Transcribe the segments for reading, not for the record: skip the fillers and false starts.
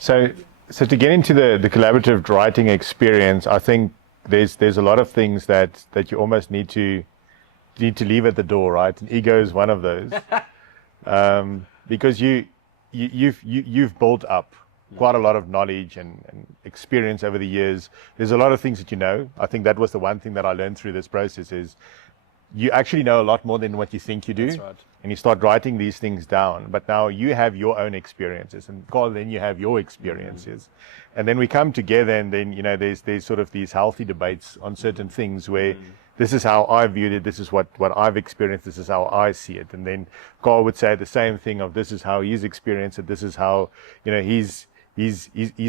So, so to get into the collaborative writing experience, I think there's a lot of things that you almost need to leave at the door, right? And ego is one of those, because you've built up quite a lot of knowledge and experience over the years. There's a lot of things that you know. I think that was the one thing that I learned through this process is you actually know a lot more than what you think you do. That's right. And you start writing these things down. But now you have your own experiences, and Karl, then you have your experiences. And then we come together, and then, you know, there's sort of these healthy debates on certain things where this is how I viewed it, this is what I've experienced, this is how I see it. And then Karl would say the same thing of this is how he's experienced it, this is how, you know, he's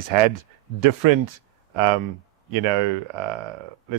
had different, let's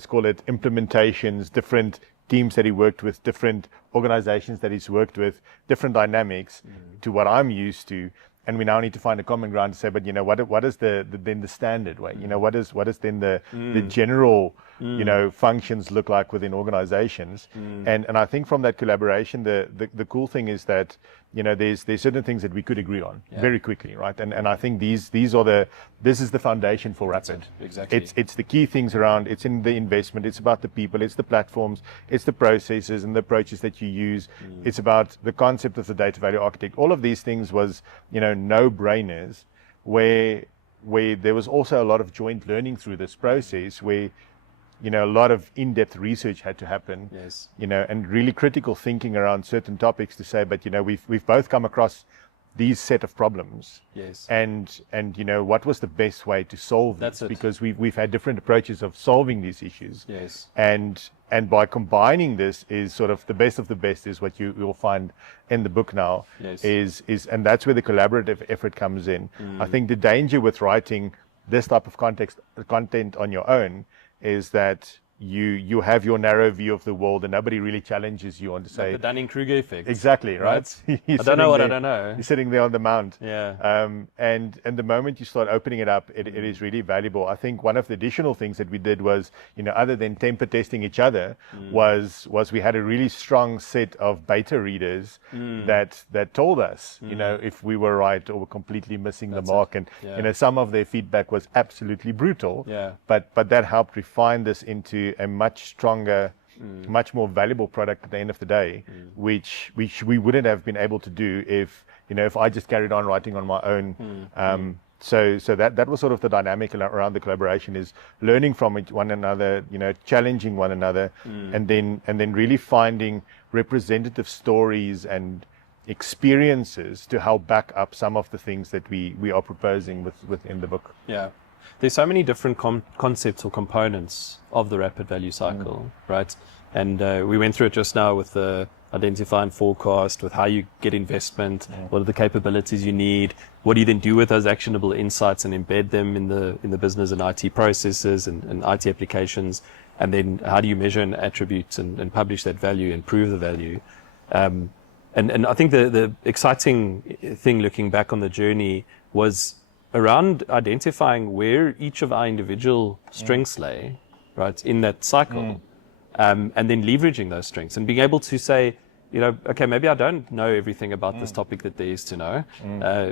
call it implementations, different teams that he worked with, different organizations that he's worked with, different dynamics to what I'm used to. And we now need to find a common ground to say, but, you know, what is then the standard way? You know, what is then the general, you know, functions look like within organizations? And I think from that collaboration, the cool thing is that, you know, there's certain things that we could agree on very quickly, right? And I think this is the foundation for Rapid. Exactly. It's the key things around, it's in the investment, it's about the people, it's the platforms, it's the processes and the approaches that you use. It's about the concept of the data value architect. All of these things was, you know, no-brainers where there was also a lot of joint learning through this process where, you know, a lot of in-depth research had to happen, you know, and really critical thinking around certain topics to say, but, you know, we've both come across these set of problems, and you know, what was the best way to solve this? Because we've had different approaches of solving these issues, and by combining this is sort of the best of the best is what you'll find in the book now, is and that's where the collaborative effort comes in. I think the danger with writing this type of content on your own is that you have your narrow view of the world and nobody really challenges you on to say the Dunning-Kruger effect. Exactly, right? I don't know what I don't know. You're sitting there on the mount. Yeah. And the moment you start opening it up, it is really valuable. I think one of the additional things that we did was, you know, other than temper testing each other, was we had a really strong set of beta readers that told us, you know, if we were right or were completely missing the mark. And, you know, some of their feedback was absolutely brutal. But that helped refine this into a much stronger, much more valuable product at the end of the day, which we wouldn't have been able to do if I just carried on writing on my own. So that was sort of the dynamic around the collaboration, is learning from one another, you know, challenging one another, and then really finding representative stories and experiences to help back up some of the things that we are proposing within the book. Yeah. There's so many different concepts or components of the rapid value cycle, right? And we went through it just now with the identify and forecast, with how you get investment, what are the capabilities you need, what do you then do with those actionable insights and embed them in the business and IT processes and IT applications, and then how do you measure and attribute and publish that value and prove the value. And I think the exciting thing looking back on the journey was around identifying where each of our individual strengths lay, right, in that cycle, and then leveraging those strengths and being able to say, you know, okay, maybe I don't know everything about this topic that there is to know.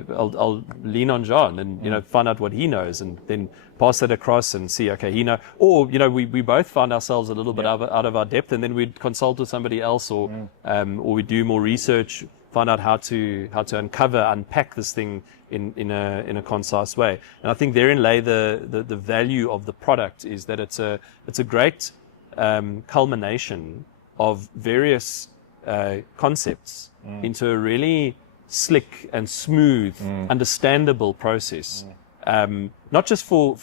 I'll lean on Zjaen and, you know, find out what he knows and then pass that across and see, okay, he know, or, you know, we both found ourselves a little bit out of our depth, and then we'd consult with somebody else or we do more research, find out how to unpack this thing in a concise way. And I think therein lay the value of the product, is that it's a great culmination of various concepts into a really slick and smooth, understandable process. Not just for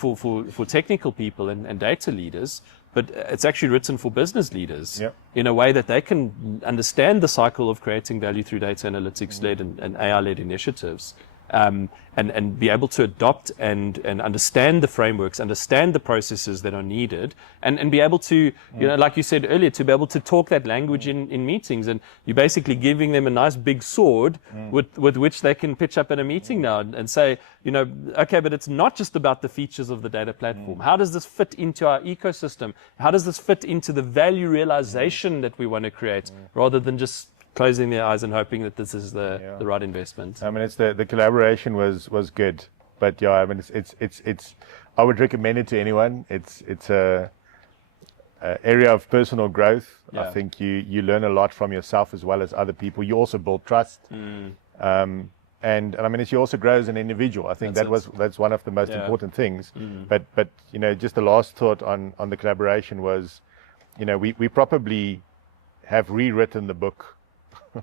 technical people and data leaders, but it's actually written for business leaders in a way that they can understand the cycle of creating value through data analytics-led and AI-led initiatives. And be able to adopt and understand the frameworks, understand the processes that are needed, and be able to, you know, like you said earlier, to be able to talk that language in meetings. And you're basically giving them a nice big sword with which they can pitch up at a meeting now and say, you know, okay, but it's not just about the features of the data platform. How does this fit into our ecosystem? How does this fit into the value realization that we want to create, rather than just closing their eyes and hoping that this is the right investment? I mean, it's the collaboration was good. but yeah, I mean, it's I would recommend it to anyone. It's a area of personal growth. Yeah. I think you learn a lot from yourself as well as other people. You also build trust. And I mean, you also grow as an individual. I think that's one of the most important things. But you know, just the last thought on the collaboration was, you know, we probably have rewritten the book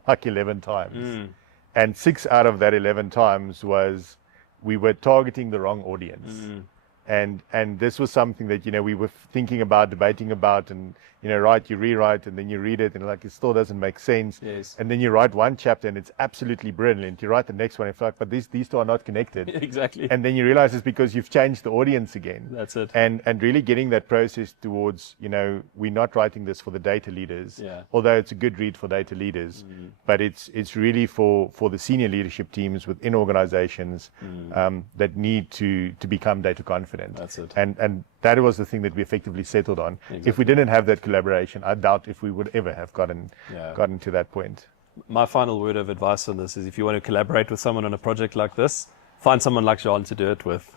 like 11 times, and 6 out of that 11 times was we were targeting the wrong audience. And this was something that, you know, we were thinking about, debating about, and, you know, you rewrite, and then you read it, and like, it still doesn't make sense. Yes. And then you write one chapter, and it's absolutely brilliant. You write the next one, and it's like, but these two are not connected. Exactly. And then you realize it's because you've changed the audience again. That's it. And really getting that process towards, you know, we're not writing this for the data leaders, although it's a good read for data leaders, but it's really for the senior leadership teams within organizations that need to become data confident. That's it. And that was the thing that we effectively settled on. Exactly. If we didn't have that collaboration, I doubt if we would ever have gotten to that point. My final word of advice on this is, if you want to collaborate with someone on a project like this, find someone like Zjaen to do it with.